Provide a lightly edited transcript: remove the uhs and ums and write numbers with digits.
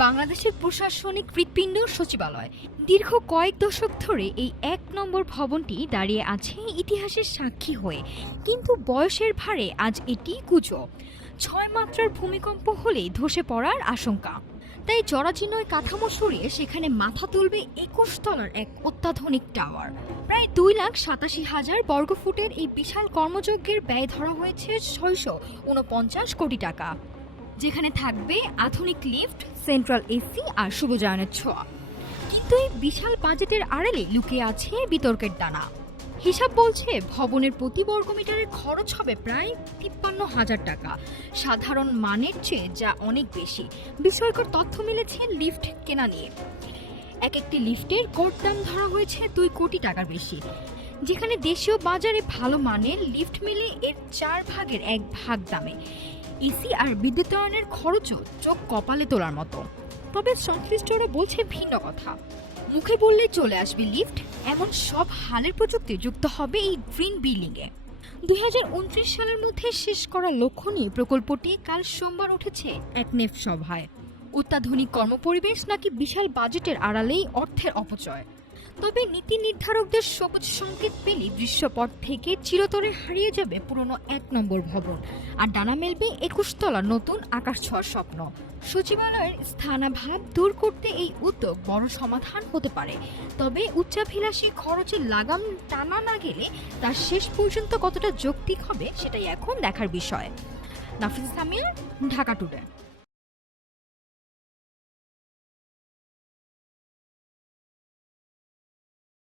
বাংলাদেশের প্রশাসনিক হৃৎপিণ্ড সচিবালয়। দীর্ঘ কয়েক দশক ধরে এই ১ নম্বর ভবনটি দাঁড়িয়ে আছে ইতিহাসের সাক্ষী হয়ে, কিন্তু বয়সের ভারে আজ এটি কুঁজো। ৬ মাত্রার ভূমিকম্প হলেই ধসে পড়ার আশঙ্কা। তাই জরাজীর্ণ কাঠামো সরিয়ে সেখানে মাথা তুলবে ২১ তলার এক অত্যাধুনিক টাওয়ার। প্রায় ২,৮৭,০০০ বর্গফুটের এই বিশাল কর্মযজ্ঞের ব্যয় ধরা হয়েছে ৬৪৯ কোটি টাকা, যেখানে থাকবে আধুনিক লিফট, সেন্ট্রাল এসি আর শুভজায়নের ছোঁয়া। কিন্তু এই বিশাল বাজেটের আড়ালে লুকিয়ে আছে বিতর্কের দানা। হিসাব বলছে ভবনের প্রতি বর্গমিটারের খরচ হবে প্রায় ৫৩,০০০ টাকা, সাধারণ মানের চেয়ে যা অনেক বেশি। বিস্ময়কর তথ্য মিলেছে লিফট কেনা নিয়ে। একটি লিফটের গড় দাম ধরা হয়েছে ২ কোটি টাকার বেশি, যেখানে দেশীয় বাজারে ভালো মানের লিফট মিলে এর ১/৪ দামে। ইসি আর বিদ্যুতায়নের খরচও চোখ কপালে তোলার মতো। তবে সংশ্লিষ্টরা বলছে ভিন্ন কথা। মুখে বললে চলে আসবে লিফট, এমন সব হালের প্রযুক্তি যুক্ত হবে এই গ্রিন বিল্ডিংয়ে। ২০২৯ সালের মধ্যে শেষ করার লক্ষ্য নিয়ে প্রকল্পটি কাল সোমবার উঠেছে একনেফ সভায়। অত্যাধুনিক কর্মপরিবেশ নাকি বিশাল বাজেটের আড়ালেই অর্থের অপচয়? তবে নীতি নির্ধারকদের সবুজ সংকেত পেলে দৃশ্যপট থেকে চিরতরে হারিয়ে যাবে পুরনো ১ নম্বর ভবন, আর ডানা মেলবে ২১ তলার নতুন আকাশ ছোঁয়ার স্বপ্ন। সচিবালয়ের স্থানাভাব দূর করতে এই উদ্যোগ বড় সমাধান হতে পারে, তবে উচ্চাভিলাষী খরচের লাগাম টানা না গেলে তার শেষ পর্যন্ত কতটা যৌক্তিক হবে সেটাই এখন দেখার বিষয়। নাফিস সামিয়া, ঢাকা টুডে।